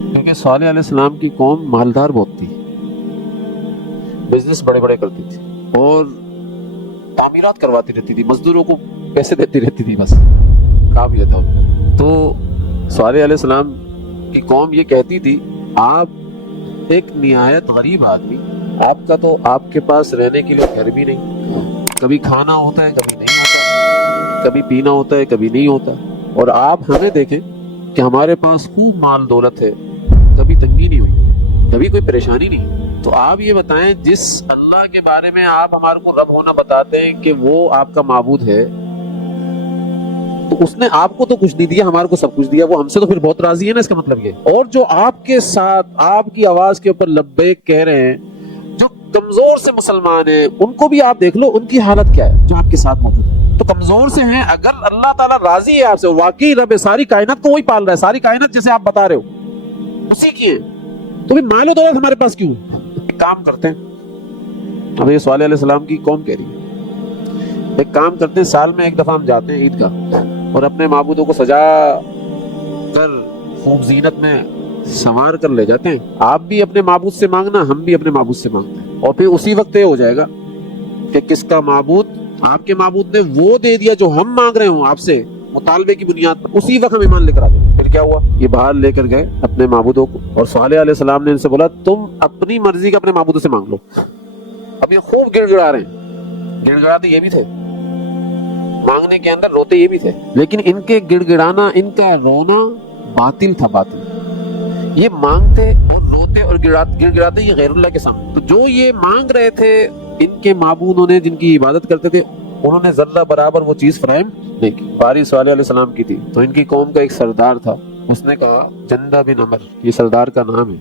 کیونکہ صالح علیہ السلام کی قوم مالدار بہت تھی، بزنس بڑے بڑے کرتی تھی اور تعمیرات کرواتی رہتی تھی، مزدوروں کو پیسے دیتی رہتی تھی، بس کام یہ تھا ان کا۔ تو صالح علیہ السلام کی قوم یہ کہتی تھی آپ ایک نہایت غریب آدمی، آپ کا تو آپ کے پاس رہنے کے لیے گھر بھی نہیں، کبھی کھانا ہوتا ہے کبھی نہیں ہوتا، کبھی پینا ہوتا ہے کبھی نہیں ہوتا، اور آپ ہمیں دیکھیں کہ ہمارے پاس خوب مال دولت ہے، کبھی تنگی نہیں ہوئی، کبھی کوئی پریشانی نہیں۔ تو آپ یہ بتائیں جس اللہ کے بارے میں آپ ہمارے کو رب ہونا بتاتے ہیں کہ وہ آپ کا معبود ہے، تو اس نے آپ کو تو کچھ نہیں دیا، ہمارے کو سب کچھ دیا، وہ ہم سے تو پھر بہت راضی ہے نا، اس کا مطلب یہ۔ اور جو آپ کے ساتھ آپ کی آواز کے اوپر لبیک کہہ رہے ہیں، جو کمزور سے مسلمان ہیں، ان کو بھی آپ دیکھ لو ان کی حالت کیا ہے جو آپ کے ساتھ موجود ہے، تو کمزور سے ہیں۔ اگر اللہ تعالیٰ راضی ہے آپ سے، واقعی رب ساری کائنات کو وہی پال رہا ہے، ساری کائنات جیسے آپ بتا رہے ہو اسی کی ہے، تو بھی مال و دولت ہمارے پاس کیوں ہے؟ ایک کام کرتے ہیں، اب یہ صالح علیہ السلام کی قوم کہہ رہی ہے، ایک کام کرتے ہیں، سال میں ایک دفعہ ہم جاتے ہیں عید گاہ اور اپنے معبودوں کو سجا کر خوب زینت میں سنوار کر لے جاتے ہیں۔ آپ بھی اپنے معبود سے مانگنا، ہم بھی اپنے معبود سے مانگتے ہیں، اور پھر اسی وقت طے ہو جائے گا کہ کس کا معبود، آپ کے معبود نے وہ دے دیا جو ہم مانگ رہے ہوں آپ سے مطالبے کی بنیاد پر، اسی وقت ہم ایمان لے کر آ جائیں۔ پھر کیا ہوا، یہ باہر لے کر گئے اپنے معبودوں کو، اور صالح علیہ السلام نے ان سے بولا تم اپنی مرضی کا اپنے معبودوں سے مانگ لو۔ اب یہ خوب گڑ گڑا رہے ہیں، گڑ گڑاتے یہ بھی تھے، مانگنے کے اندر روتے یہ بھی تھے، لیکن ان کے گڑ گڑانا، ان کا رونا باطل تھا، باطل۔ یہ مانگتے اور روتے اور گڑ گڑاتے یہ غیر اللہ کے سامنے، تو جو یہ مانگ رہے تھے ان کے معبودوں نے جن کی عبادت کرتے تھے، انہوں نے ذرہ برابر وہ چیز فراہم نہیں کی۔ باری صالح علیہ السلام کی تھی، تو ان کی قوم کا ایک سردار تھا، اس نے کہا، جندہ بن عمر یہ سردار کا نام ہے،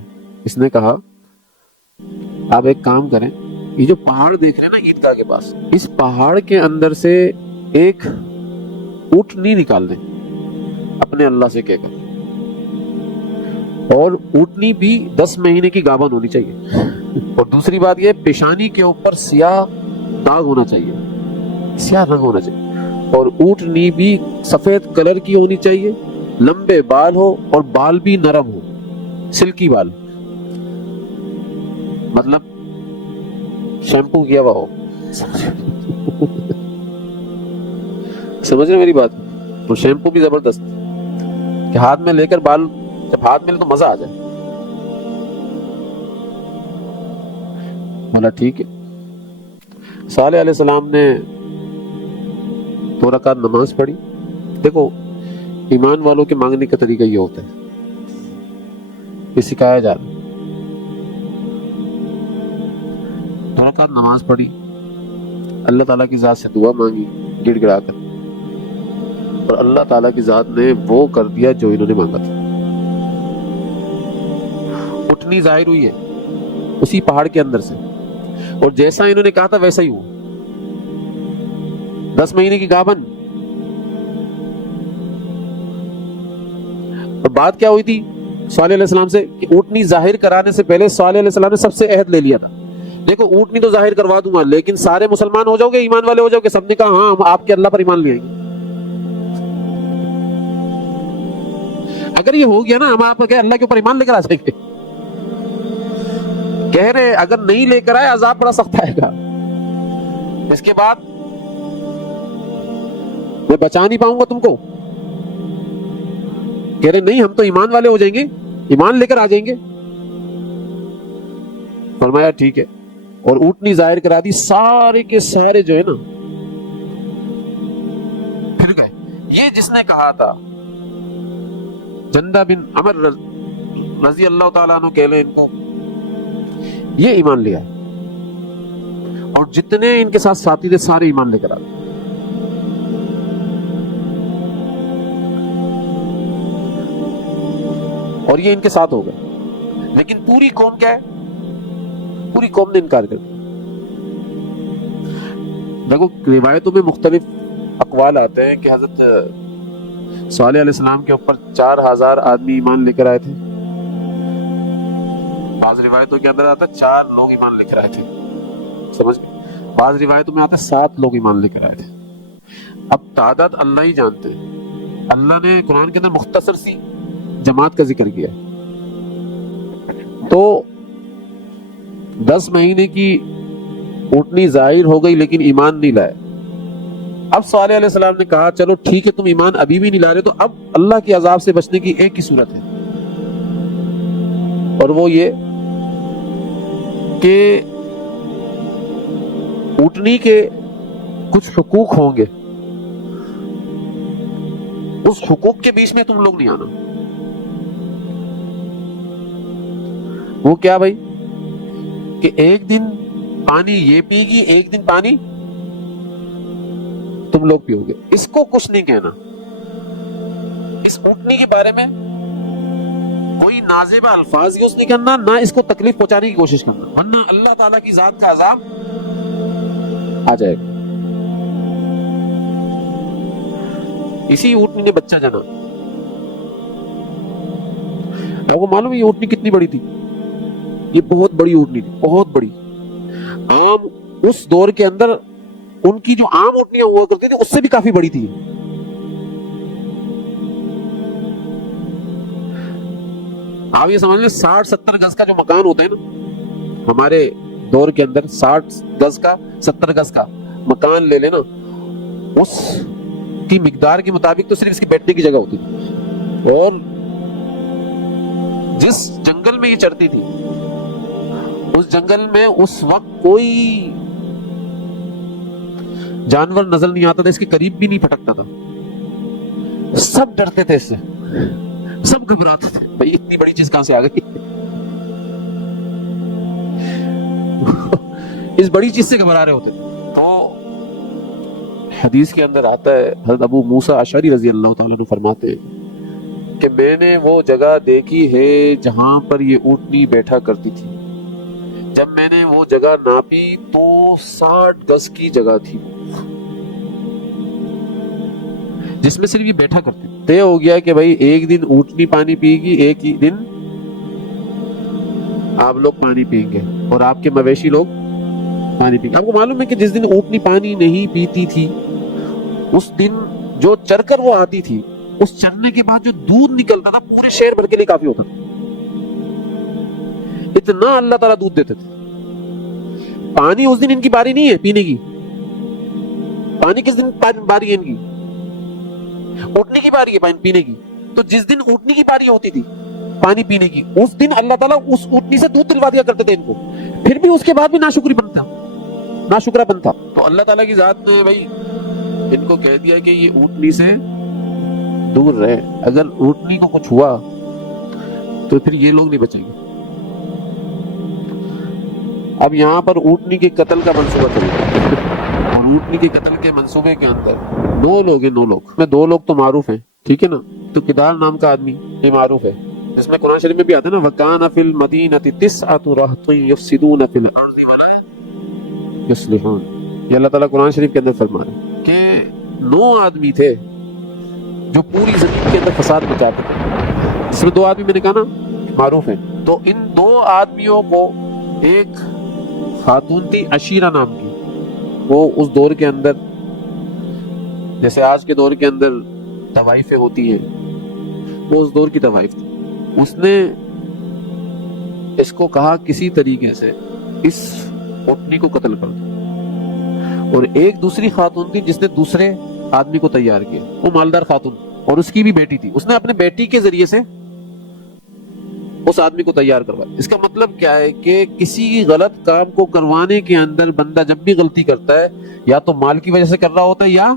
اس نے کہا آپ ایک کام کریں، یہ جو پہاڑ دیکھ رہے ہیں نا عیدگاہ کے پاس، اس پہاڑ کے اندر سے ایک اونٹنی نکال دیں اپنے اللہ سے کہہ کر، اور اونٹنی بھی 10 مہینے کی گابن ہونی چاہیے، اور دوسری بات یہ پیشانی کے اوپر سیاہ داغ ہونا چاہیے، سیاہ رنگ ہونا چاہیے، اور اونٹنی بھی سفید کلر کی ہونی چاہیے، لمبے بال ہو اور بال بھی نرم ہو، سلکی بال، مطلب شیمپو کیا ہوا ہو، سمجھ رہے میری بات؟ تو شیمپو بھی زبردست کہ ہاتھ میں لے کر بال جب ہاتھ میں لے تو مزہ آ جائے۔ بولا ٹھیک ہے۔ صالح علیہ السلام نے 2 رکعت نماز پڑھی۔ دیکھو ایمان والوں کے مانگنے کا طریقہ یہ ہوتا ہے، یہ سکھایا جا رہا ہے۔ 2 رکعت نماز پڑھی، اللہ تعالیٰ کی ذات سے دعا مانگی گڑ گڑا کر، اور اللہ تعالیٰ کی ذات نے وہ کر دیا جو انہوں نے مانگا تھا۔ اٹھنی ظاہر ہوئی ہے اسی پہاڑ کے اندر سے، اور جیسا انہوں نے کہا تھا ویسا ہی ہوا، 10 مہینے کی گابن۔ اور بات کیا ہوئی تھی صالح علیہ السلام سے کہ اونٹنی ظاہر کرانے سے پہلے صالح علیہ السلام نے سب سے عہد لے لیا تھا، دیکھو اونٹنی تو ظاہر کروا دوں گا لیکن سارے مسلمان ہو جاؤ گے، ایمان والے ہو جاؤ گے؟ سب نے کہا ہاں ہم آپ کے اللہ پر ایمان لے آئیں گے۔ اگر یہ ہو گیا نا، ہم آپ اللہ کے اوپر ایمان لے کر آ جائیں گے۔ کہہ رہے اگر نہیں لے کر آئے عذاب بڑا سخت آئے گا، اس کے بعد میں بچا نہیں پاؤں گا تم کو۔ کہہ رہے نہیں ہم تو ایمان والے ہو جائیں گے، ایمان لے کر آ جائیں گے۔ فرمایا ٹھیک ہے، اور اونٹنی ظاہر کرا دی، سارے کے سارے جو ہے نا پھر گئے۔ یہ جس نے کہا تھا جندہ بن عمر رضی اللہ تعالیٰ عنہ کہہ لیں ان کو، یہ ایمان لیا، اور جتنے ان کے ساتھ ساتھی تھے سارے ایمان لے کر آ گئے۔ اور یہ ان کے ساتھ ہو گئے، لیکن پوری قوم کیا ہے، پوری قوم نے انکار کر دیا۔ دیکھو روایتوں میں مختلف اقوال آتے ہیں کہ حضرت صالح علیہ السلام کے اوپر 4000 آدمی ایمان لے کر آئے تھے، بعض روایتوں کے اندر آتا ہے 4 لوگ ایمان لے کر آئے تھے، سمجھ گئے؟ بعض روایتوں میں آتا ہے 7 لوگ ایمان لے کر آئے تھے۔ اب تعداد اللہ ہی جانتے ہیں، اللہ نے قرآن کے اندر مختصر سی جماعت کا ذکر کیا ہے، تو 10 مہینے کی اونٹنی ظاہر ہو گئی لیکن ایمان نہیں لائے. اب صالح علیہ السلام نے کہا چلو ٹھیک ہے تم ایمان ابھی بھی نہیں لا رہے تو اب اللہ کے عذاب سے بچنے کی ایک ہی صورت ہے, اور وہ یہ کہ اونٹنی کے کچھ حقوق ہوں گے, اس حقوق کے بیچ میں تم لوگ نہیں آنا. وہ کیا بھائی کہ ایک دن پانی یہ پی گی, ایک دن پانی تم لوگ پیو گے. اس کو کچھ نہیں کہنا, اس اونٹنی کے بارے میں کوئی نازیبہ الفاظ یوز نہیں کرنا, نہ اس کو تکلیف پہنچانے کی کوشش کرنا, ورنہ اللہ تعالیٰ کی ذات کا عذاب آ جائے گا. اسی اونٹنی نے بچہ جنا. آپ کو معلوم ہے یہ اونٹنی کتنی بڑی تھی؟ یہ بہت بڑی اونٹنی تھی, بہت بڑی. عام اس دور کے اندر ان کی جو عام اونٹنیاں ہوا کرتی تھی اس سے بھی کافی بڑی تھی. آپ یہ سمجھ لیں 60-70 گز کا جو مکان ہوتا ہے نا ہمارے دور کے اندر, 60 گز کا 70 گز کا مکان لے لینا, اس کی مقدار کے مطابق تو صرف اس کی بیٹھنے کی جگہ ہوتی تھی. اور جس جنگل میں یہ چرتی تھی اس جنگل میں اس وقت کوئی جانور نظر نہیں آتا تھا, اس کے قریب بھی نہیں پھٹکتا تھا. سب ڈرتے تھے اس سے, سب گھبراتے تھے, بھائی اتنی بڑی چیز کہاں سے آ گئی. اس بڑی چیز سے گھبرا رہے ہوتے. تو حدیث کے اندر آتا ہے, حضرت ابو موسیٰ اشعری رضی اللہ تعالیٰ عنہ فرماتے ہیں کہ میں نے وہ جگہ دیکھی ہے جہاں پر یہ اونٹنی بیٹھا کرتی تھی. جب میں نے وہ جگہ ناپی تو 60 گز کی جگہ تھی جس میں صرف یہ بیٹھا کرتی. طے ہو گیا کہ بھائی ایک دن اونٹنی پانی پیے گی, ایک ہی دن آپ لوگ پانی پئیں گے اور آپ کے مویشی لوگ پانی پئیں گے. آپ کو معلوم ہے کہ جس دن اونٹنی پانی نہیں پیتی تھی اس دن جو چر کر وہ آتی تھی, اس چرنے کے بعد جو دودھ نکلتا تھا پورے شہر بھر کے لیے کافی ہوتا تھا. اتنا اللہ تعالیٰ دودھ دیتے تھے. پانی اس دن ان کی باری نہیں ہے پینے کی. پانی کس دن باری ہے ان کی؟ اونٹنی کی باری ہے پانی پینے کی. تو جس دن اونٹنی کی باری ہوتی تھی پانی پینے کی, اس دن اللہ تعالیٰ اس اونٹنی سے دودھ دلوا دیا کرتے تھے ان کو. پھر بھی اس کے بعد بھی ناشکری بنتا, ناشکرا بنتا. تو اللہ تعالیٰ کی ذات نے بھائی ان کو کہہ دیا کہ یہ اونٹنی سے دور رہے. اگر اونٹنی کو کچھ ہوا تو پھر یہ لوگ نہیں بچیں گے. اب یہاں پر اونٹنی کے قتل کا منصوبہ چل رہا ہے, اور اونٹنی کے قتل کے منصوبے کے اندر 9 لوگ ہیں. 9 لوگ میں 2 لوگ تو معروف ہیں, ٹھیک ہے نا. تو کدار نام کا آدمی یہ معروف ہے, جس میں قرآن شریف میں بھی آتا ہے نا وَكَانَ فِي الْمَدِينَةِ 9 رَهْطٌ يُفْسِدُونَ فِي الْأَرْضِ وَلَا يُصْلِحُونَ. یہ اللہ تعالیٰ قرآن شریف کے اندر فرما رہے ہیں کہ 9 آدمی تھے جو پوری زمین کے اندر فساد مچاتے تھے. جس میں 2 آدمی میں نے کہا نا معروف ہیں. تو ان 2 آدمیوں کو ایک خاتون تھی عشیرہ نام کی, وہ اس دور کے اندر جیسے آج کے دور کے اندر طوائفیں ہوتی ہیں, وہ اس دور کی طوائف تھی. اس نے اس کو کہا کسی طریقے سے اس اونٹنی کو قتل کر دو. اور ایک دوسری خاتون تھی جس نے دوسرے آدمی کو تیار کیا, وہ مالدار خاتون, اور اس کی بھی بیٹی تھی. اس نے اپنے بیٹی کے ذریعے سے اس آدمی کو تیار کروایا. اس کا مطلب کیا ہے کہ کسی غلط کام کو کروانے کے اندر بندہ جب بھی غلطی کرتا ہے یا تو مال کی وجہ سے کر رہا ہوتا ہے یا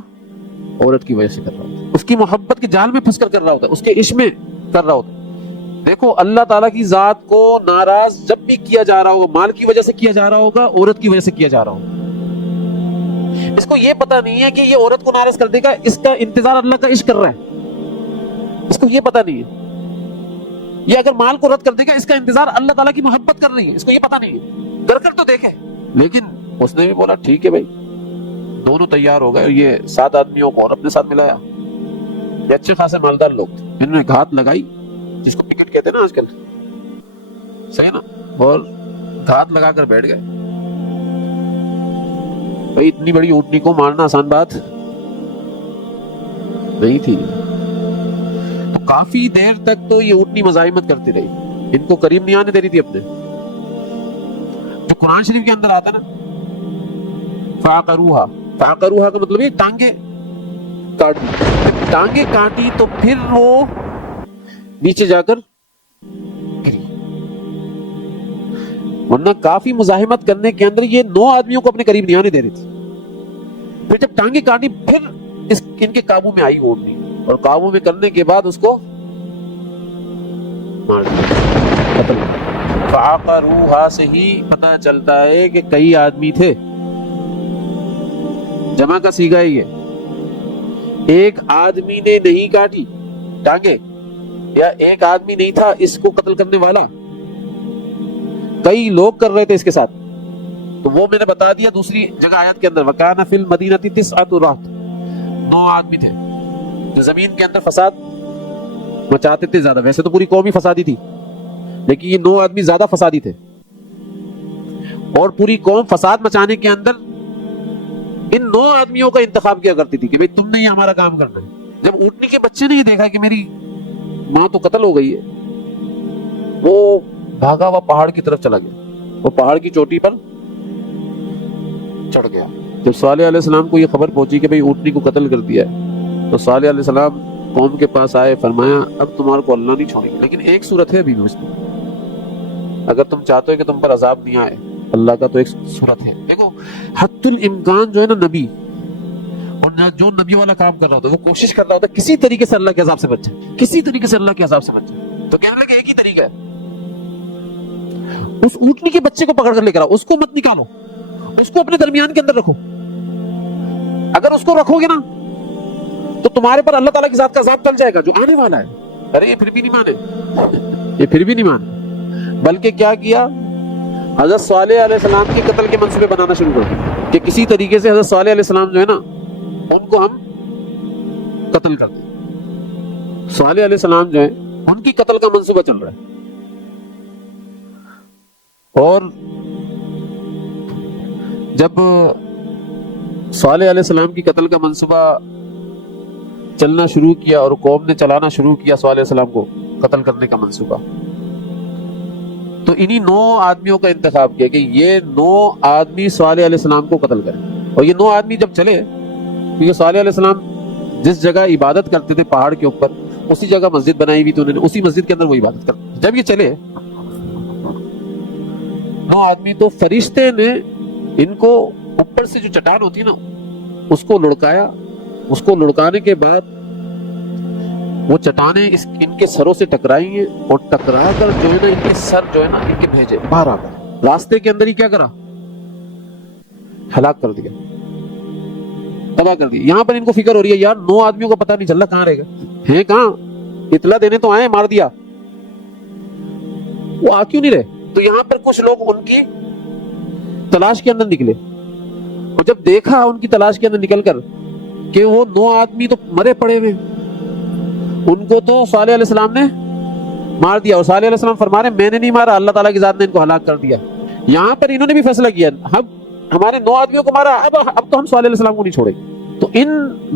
عورت کی وجہ سے کر رہا ہوتا ہے, اس کی محبت کے جال میں پھنس کر رہا ہوتا ہے, اس کے عشق میں کر رہا ہوتا ہے. دیکھو اللہ تعالیٰ کی ذات کو ناراض جب بھی کیا جا رہا ہوگا, مال کی وجہ سے کیا جا رہا ہوگا, عورت کی وجہ سے کیا جا رہا ہوگا. اس کو یہ پتا نہیں ہے کہ یہ عورت کو ناراض کر دے گا, اس کا انتظار اللہ کا عشق کر رہا ہے. اس کو یہ پتا نہیں ہے. یہ اگر مال کو رد کر دے گا اس کا انتظار اللہ تعالیٰ کی محبت کر رہی ہے, اس کو یہ پتا نہیں ہے. کر کر تو دیکھے. لیکن اس نے بھی بولا ٹھیک ہے بھائی, دونوں تیار ہو گئے. یہ 7 آدمیوں کو اور اپنے ساتھ ملایا. یہ اچھے خاصے مالدار لوگ تھے. انہوں نے گھات لگائی, جس کو پکٹ کہتے ہیں نا آج کل, صحیح نا, اور گھات لگا کر بیٹھ گئے. بھائی اتنی بڑی اونٹنی کو مارنا آسان بات نہیں تھی. تو کافی دیر تک تو یہ اونٹنی مزاحمت کرتی رہی. ان کو قریب نہیں آنے دے رہی تھی اپنے. جو قرآن شریف کے اندر آتا نا فعقروہا، فعقروہا کا مطلب یہ ٹانگیں کاٹی. ٹانگیں کاٹی تو پھر وہ نیچے جا کر گری. ورنہ کافی مزاحمت کرنے کے اندر یہ 9 آدمیوں کو اپنے قریب نہیں آنے دے رہی تھی. پھر جب ٹانگیں کاٹی پھر ان کے قابو میں آئی وہ اونٹنی، اور قابو میں کرنے کے بعد اس کو مار دیا، قتل. فعقروہا سے ہی پتہ چلتا ہے کہ کئی آدمی تھے. جمع کا صیغہ ہے یہ. ایک آدمی نے نہیں کاٹی ٹانگیں، یا ایک آدمی نہیں تھا اس کو قتل کرنے والا، کئی لوگ کر رہے تھے اس کے ساتھ. تو وہ میں نے بتا دیا دوسری جگہ آیت کے اندر وَكَانَ فِي الْمَدِينَةِ 9 رَهْطٌ، 9 آدمی تھے جو زمین کے اندر فساد مچاتے تھے. زیادہ ویسے تو پوری قوم ہی فسادی تھی، لیکن یہ 9 آدمی زیادہ فسادی تھے. اور پوری قوم فساد مچانے کے اندر ان 9 آدمیوں کا انتخاب کیا کرتی تھی کہ بھئی تم نے یہ ہمارا کام کرنا ہے. جب اونٹنی کے بچے نے یہ دیکھا کہ میری ماں تو قتل ہو گئی ہے، وہ بھاگا ہوا پہاڑ کی طرف چلا گیا. وہ پہاڑ کی چوٹی پر چڑھ گیا. جب صالح علیہ السلام کو یہ خبر پہنچی کہ بھئی اونٹنی کو قتل کر دیا ہے، تو صالح علیہ السلام قوم کے پاس آئے، فرمایا اب تمہارے کو اللہ نہیں چھوڑے گا، لیکن ایک صورت ہے ابھی بھی اس میں. اگر تم چاہتے ہو کہ تم پر عذاب نہیں آئے، اللہ کا تو ایک صورت ہے. دیکھو حتی الامکان جو ہے نا نبی، اور جو نبی والا کام کر رہا ہوتا ہے وہ کوشش کر رہا ہوتا ہے کسی طریقے سے اللہ کے عذاب سے بچ جائے، کسی طریقے سے اللہ کے عذاب سے بچ جائے. تو کہنے لگے ایک ہی طریقہ ہے، اس اونٹنی کے بچے کو پکڑ کر لے کر آؤ، اس کو مت نکالو، اس کو اپنے درمیان کے اندر رکھو. اگر اس کو رکھو گے نا تو تمہارے پر اللہ تعالیٰ کی ذات کا عذاب ٹل جائے گا جو آنے والا ہے. ارے یہ پھر بھی نہیں مانے، یہ پھر بھی نہیں مانے، بلکہ کیا کیا، حضرت صالح علیہ السلام کے قتل کے منصوبے بنانا شروع کر دیا کہ کسی طریقے سے حضرت صالح علیہ السلام جو ہے نا ان کو ہم قتل کر دیں. صالح علیہ السلام جو ہے ان کی قتل کا منصوبہ چل رہا ہے. اور جب صالح علیہ السلام کی قتل کا منصوبہ چلنا شروع کیا اور قوم نے چلانا شروع کیا صالح علیہ السلام کو قتل کرنے کا منصوبہ، تو انہی 9 آدمیوں کا انتخاب کیا کہ یہ 9 آدمی صالح علیہ السلام کو قتل کریں. اور یہ 9 آدمی جب چلے، کیونکہ صالح علیہ السلام جس جگہ عبادت کرتے تھے پہاڑ کے اوپر، اسی جگہ مسجد بنائی ہوئی تھی انہوں نے، اسی مسجد کے اندر وہ عبادت کرتے. جب یہ چلے 9 آدمی، تو فرشتے نے ان کو اوپر سے جو چٹان ہوتی نا اس کو لڑکایا. اس کو لڑکانے کے بعد وہ چٹانیں ان کے سروں سے ٹکرائی ہیں، اور ٹکرا کر جو ہے نا ان کے سر جو ہے نا ان کے بھیجے باہر آ کر راستے کے اندر ہی کیا کرا، ہلاک کر دیا، تباہ کر دیا. یہاں پر ان کو فکر ہو رہی ہے یار 9 آدمیوں کو پتہ نہیں چل رہا کہاں رہے گا، ہیں کہاں، اطلاع دینے تو آئے، مار دیا، وہ آ کیوں نہیں رہے. تو یہاں پر کچھ لوگ ان کی تلاش کے اندر نکلے، اور جب دیکھا ان کی تلاش کے اندر نکل کر کہ وہ 9 آدمی تو مرے پڑے ہوئے، ان کو تو صالح علیہ السلام نے مار دیا. اور صالح علیہ السلام فرما رہے میں نے نہیں مارا، اللہ تعالیٰ کی ذات نے ان کو ہلاک کر دیا. یہاں پر انہوں نے بھی فیصلہ کیا ہم ہمارے 9 آدمیوں کو مارا، اب تو ہم صالح علیہ السلام کو نہیں چھوڑیں. تو ان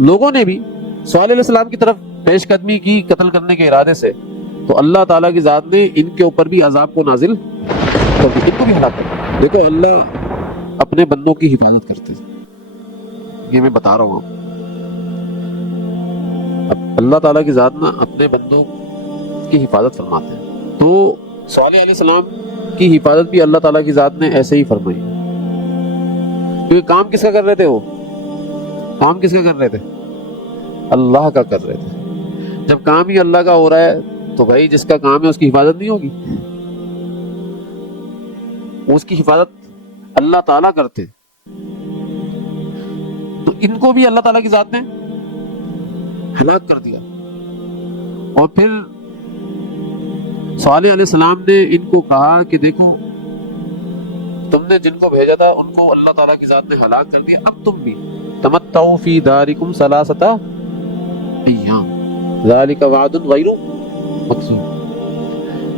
لوگوں نے بھی صالح علیہ السلام کی طرف پیش قدمی کی قتل کرنے کے ارادے سے. تو اللہ تعالیٰ کی ذات نے ان کے اوپر بھی عذاب کو نازل کر دیا، ان کو بھی ہلاک کر دیا. دیکھو اللہ اپنے بندوں کی حفاظت کرتے ہیں، یہ میں بتا رہا ہوں. اللہ تعالیٰ کی ذات نا اپنے بندوں کی حفاظت فرماتے ہیں. تو صالح علیہ السلام کی حفاظت بھی اللہ تعالیٰ کی ذات نے ایسے ہی فرمائی. کیونکہ کام کس کا کر رہے تھے، وہ کام کس کا کر رہے تھے، اللہ کا کر رہے تھے. جب کام ہی اللہ کا ہو رہا ہے تو بھائی جس کا کام ہے اس کی حفاظت نہیں ہوگی، اس کی حفاظت اللہ تعالیٰ کرتے. تو ان کو بھی اللہ تعالیٰ کی ذات نے ہلاک کر دیا. اور پھر صالح علیہ السلام نے ان کو کہا کہ دیکھو تم نے جن کو بھیجا تھا ان کو اللہ تعالیٰ کی ذات نے ہلاک کر دیا، اب تم بھی تمتعوا فی دارکم 3 ایام ذالک وعد غیر مکذوب.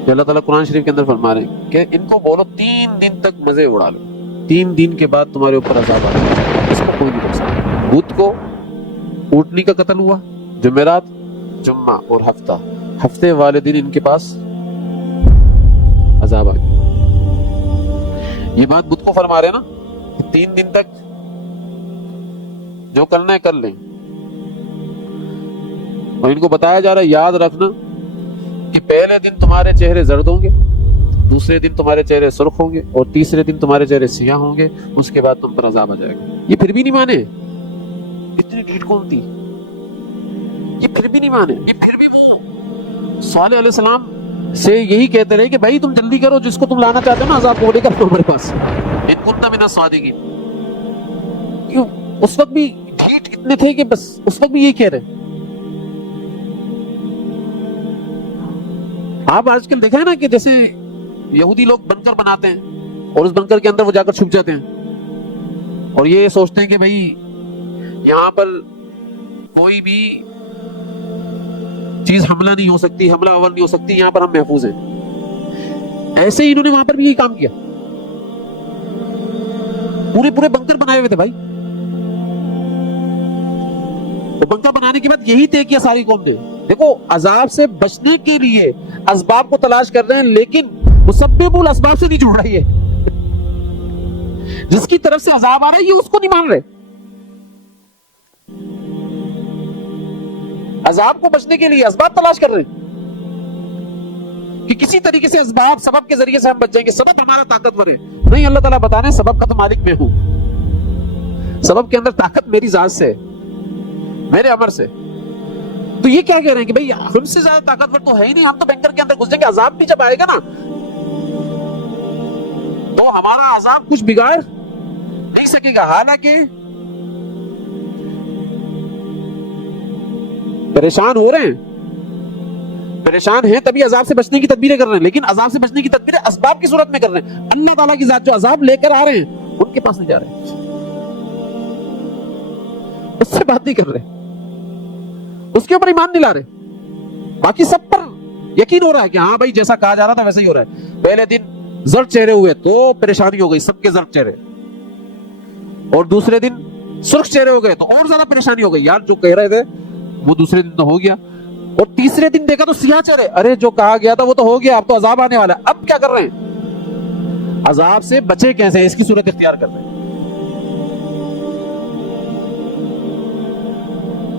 اللہ تعالیٰ قرآن شریف کے اندر فرما رہے ہیں کہ ان کو بولو 3 دن تک مزے اڑا لو، 3 دن کے بعد تمہارے اوپر عذاب آ جائے گا، اس کو کوئی نہیں روک سکتا. بدھ کو اونٹنی کا قتل ہوا، جمعرات، جمعہ اور ہفتہ والے دن ان کے پاس عذاب آ گیا. یہ بات بدھ کو فرما رہے نا کہ 3 دن تک جو کرنا ہے کر لیں. اور ان کو بتایا جا رہا ہے یاد رکھنا کہ پہلے دن تمہارے چہرے زرد ہوں گے, دوسرے دن تمہارے چہرے سرخ ہوں گے, اور تیسرے دن تمہارے چہرے سیاہ ہوں گے. اس کے بعد تم پر عذاب آ جائے گا. یہ پھر بھی نہیں مانے. اتنی ڈھیٹ کون تھی, یہ پھر بھی نہیں مانے. یہ پھر بھی وہ صالح علیہ السلام سے یہی کہتے رہے کہ بھائی تم جلدی کرو, جس کو تم لانا چاہتے ہو نا عذاب کو, لے کر ہمارے پاس. ان کنت من الصادقین. کیوں اس وقت بھی ڈھیٹ اتنے تھے کہ بس اس وقت بھی یہی کہہ رہے. آپ آج کل دیکھا ہے نا کہ جیسے یہودی لوگ بنکر بناتے ہیں اور اس بنکر کے اندر وہ جا کر چھپ جاتے ہیں اور یہ سوچتے ہیں کہ بھائی یہاں پر کوئی بھی چیز حملہ نہیں ہو سکتی, حملہ آور نہیں ہو سکتی, یہاں پر ہم محفوظ ہیں. ایسے ہی انہوں نے وہاں پر بھی یہی کام کیا. پورے بنکر بنائے ہوئے تھے بھائی. تو بنکر بنانے کے بعد یہی طے کیا ساری قوم نے, دیکھو عذاب سے بچنے کے لیے اسباب کو تلاش کر رہے ہیں, لیکن مسبب الاسباب سے نہیں جڑ رہی ہے. جس کی طرف سے عذاب آ رہا ہے یہ اس کو نہیں مان رہے. عذاب کو بچنے کے لیے اسباب تلاش کر رہے ہیں کہ کسی طریقے سے اسباب سبب کے ذریعے سے ہم بچ جائیں گے, سبب ہمارا طاقتور ہے. نہیں, اللہ تعالیٰ بتا رہے ہیں سبب کا تو مالک میں ہوں. سبب کے اندر طاقت میری ذات سے, میرے امر سے. تو یہ کیا کہہ رہے ہیں کہ بھئی ہم سے زیادہ طاقتور تو ہے ہی نہیں, ہم تو بینکر کے اندر گھس جائیں گے. عذاب بھی جب آئے گا نا تو ہمارا عذاب کچھ بگاڑ نہیں سکے گا. حالانکہ پریشان ہو رہے ہیں, پریشان ہیں تبھی عذاب سے بچنے کی تدبیریں کر رہے ہیں, لیکن عذاب سے بچنے کی تدبیریں اسباب کی صورت میں کر رہے ہیں. اللہ تعالیٰ کی ذات جو عذاب لے کر آ رہے ہیں ان کے پاس نہیں جا رہے, اس سے بات نہیں کر رہے, اس کے اوپر ایمان نہیں لا رہے. باقی سب پر یقین ہو رہا ہے کہ ہاں بھائی جیسا کہا جا رہا تھا ویسا ہی ہو رہا ہے. پہلے دن زرد چہرے ہوئے تو پریشانی ہو گئی, سب کے زرد چہرے, اور دوسرے دن سرخ چہرے ہو گئے تو اور زیادہ پریشانی ہو گئی. یار جو کہہ رہے تھے وہ دوسرے دن تو ہو گیا, اور تیسرے دن دیکھا تو سیاہ چہرے, ارے جو کہا گیا تھا وہ تو ہو گیا, اب تو عذاب آنے والا ہے. اب کیا کر رہے ہیں, عذاب سے بچے کیسے, اس کی صورت اختیار کر رہے ہیں.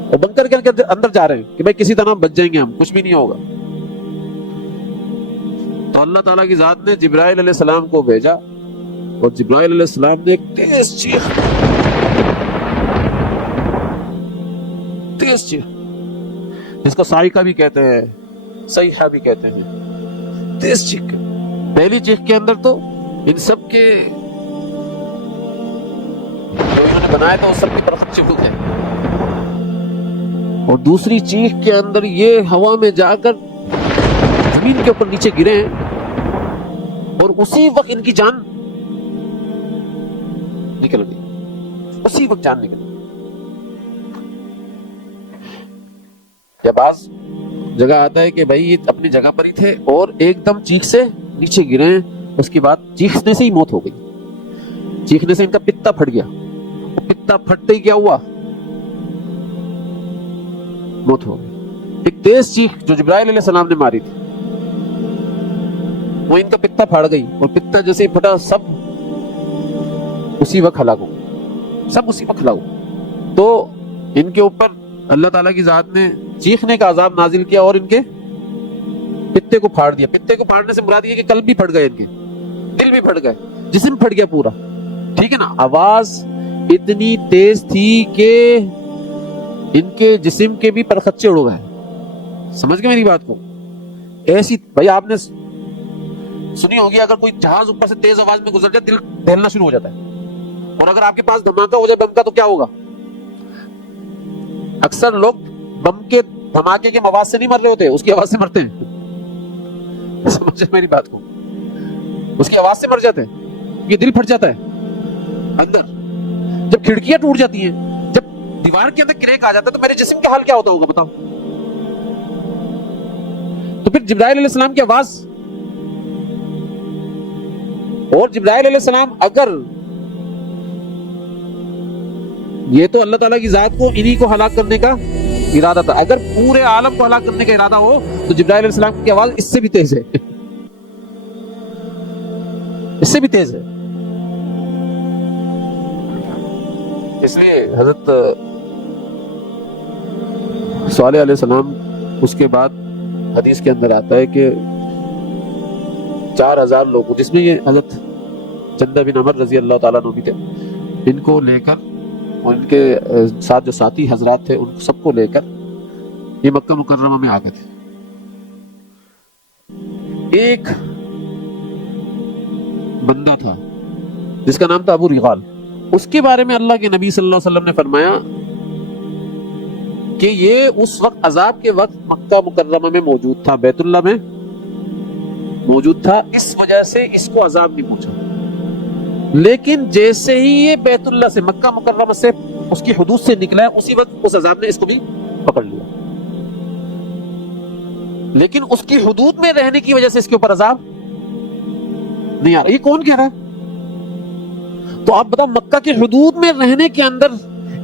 اور بنکر کے اندر جا رہے ہیں کہ بھائی کسی طرح بچ جائیں گے ہم, کچھ بھی نہیں ہوگا. تو اللہ تعالیٰ کی ذات نے جبرائیل علیہ السلام کو بھیجا, اور جبرائیل علیہ السلام نے ایک تیز چیخ, جس کو صاعقہ بھی کہتے ہیں, صیحہ بھی کہتے ہیں, تیز چیخ. پہلی چیخ کے اندر تو ان سب کے جو انہوں نے بنایا تھا اس سب کی طرف چپک ہے, اور دوسری چیخ کے اندر یہ ہوا میں جا کر زمین کے اوپر نیچے گرے ہیں, اور اسی وقت ان کی جان نکل گئی, اسی وقت جان نکل گئی. یا بعض جگہ آتا ہے کہ بھائی یہ اپنی جگہ پر ہی تھے اور ایک دم چیخ سے نیچے گرے ہیں, اس کے بعد چیخنے سے ہی موت ہو گئی. چیخنے سے ان کا پتا پھٹ گیا, پتا پھٹتے ہی کیا ہوا, موت ہو گئی. ایک تیز چیخ جو جبرائیل علیہ السلام نے ماری تھی وہ ان کا پتا پھاڑ گئی, اور پتا جیسے ہی پھٹا سب اسی وقت ہلاک ہو, سب اسی وقت ہلاک ہو. تو ان کے اوپر اللہ تعالیٰ کی ذات نے چیخنے کا عذاب نازل کیا اور ان کے پتے کو پھاڑ دیا. پتے کو پھاڑنے سے مراد یہ کہ قلب بھی پھٹ گئے, ان کے دل بھی پھٹ گئے, جسم پھٹ گیا پورا, ٹھیک ہے نا. آواز اتنی تیز تھی کہ ان کے جسم کے بھی پرخچے اڑ گئے. سمجھ گئے میری بات کو. ایسی بھائی آپ نے سنی ہوگی اگر کوئی جہاز اوپر سے تیز آواز میں گزر جائے دل دہلنا شروع ہو جاتا ہے, اور اگر آپ کے پاس دھماکہ ہو جائے بم کا تو کیا ہوگا. اکثر لوگ بم کے دھماکے کے مواد سے نہیں مر رہے ہوتے, اس کی آواز سے مرتے ہیں. سمجھے میری بات کو, اس کی آواز سے مر جاتے ہیں. یہ دل پھٹ جاتا ہے اندر. جب کھڑکیاں ٹوٹ جاتی ہیں, جب دیوار کے اندر کریک آ جاتا ہے تو میرے جسم کا حال کیا ہوتا ہوگا بتاؤ. تو پھر جبرائیل علیہ السلام کی آواز, اور جبرائیل علیہ السلام اگر یہ تو اللہ تعالیٰ کی ذات کو انہی کو ہلاک کرنے کا ارادہ تھا, اگر پورے عالم کو ہلاک کرنے کا ارادہ ہو تو جبرائیل علیہ السلام کی آواز اس سے بھی تیز ہے. اس سے بھی تیز ہے. اس لیے حضرت صالح علیہ السلام اس کے بعد حدیث کے اندر آتا ہے کہ 4000 لوگ جس میں یہ حضرت جندہ بن عمر رضی اللہ تعالیٰ عنہ بھی تھے، ان کو لے کر اور ان کے ساتھ جو ساتھی حضرات تھے ان سب کو لے کر یہ مکہ مکرمہ میں آ گئے تھے. ایک بندہ تھا جس کا نام تھا ابو ریغال. اس کے بارے میں اللہ کے نبی صلی اللہ علیہ وسلم نے فرمایا کہ یہ اس وقت عذاب کے وقت مکہ مکرمہ میں موجود تھا، بیت اللہ میں موجود تھا، اس وجہ سے اس کو عذاب نہیں پہنچا. لیکن جیسے ہی یہ بیت اللہ سے مکہ مکرمہ سے اس کی حدود سے نکلا ہے اسی وقت اس عذاب نے اس کو بھی پکڑ لیا. لیکن اس کی حدود میں رہنے کی وجہ سے اس کے اوپر عذاب نہیں آ رہا. یہ کون کہہ رہا ہے؟ تو آپ بتاؤ، مکہ کی حدود میں رہنے کے اندر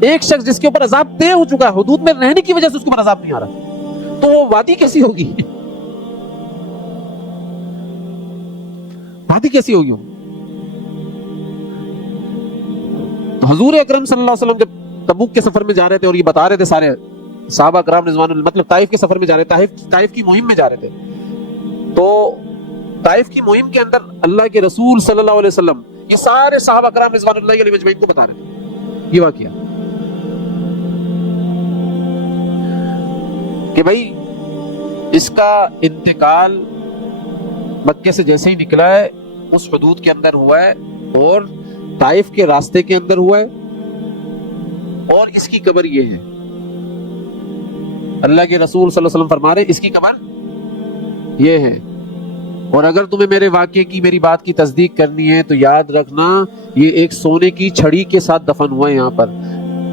ایک شخص جس کے اوپر عذاب طے ہو چکا ہے، حدود میں رہنے کی وجہ سے اس کے اوپر عذاب نہیں آ رہا، تو وہ وادی کیسی ہوگی؟ وادی کیسی ہوگی؟ تو حضور اکرم صلی اللہ علیہ وسلم جب تبوک کے سفر میں جا رہے تھے اور یہ بتا رہے تھے سارے صحابہ کرام رضوان اللہ، مطلب طائف کے سفر میں جا رہے تھے، طائف کی مہم میں جا رہے تھے، تو طائف کی مہم کے اندر اللہ کے رسول صلی اللہ علیہ وسلم یہ سارے صحابہ کرام رضوان اللہ علیہ مجمعین کو بتا رہے تھے یہ واقعہ کہ بھائی اس کا انتقال مکے سے جیسے ہی نکلا ہے اس حدود کے اندر ہوا ہے اور طائف کے راستے کے اندر ہوا ہے، اور اس کی قبر یہ ہے. اللہ کے رسول صلی اللہ علیہ وسلم فرما رہے ہیں اس کی قبر یہ ہے، اور اگر تمہیں میرے واقعے کی میری بات کی تصدیق کرنی ہے تو یاد رکھنا یہ ایک سونے کی چھڑی کے ساتھ دفن ہوا ہے. یہاں پر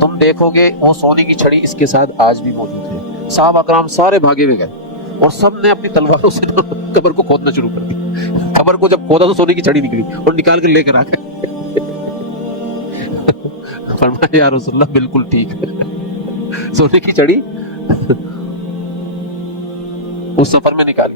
تم دیکھو گے وہ سونے کی چھڑی اس کے ساتھ آج بھی موجود ہے. صحابہ اکرام سارے بھاگے ہوئے گئے اور سب نے اپنی تلواروں سے قبر کو کھودنا شروع کر دی. قبر کو جب کھودا تو سونے کی چھڑی نکلی اور نکال کر لے کر آ گئے. فرمایا یا رسول اللہ بالکل ٹھیک ہے. سونے کی چھڑی اس سفر میں نکالی.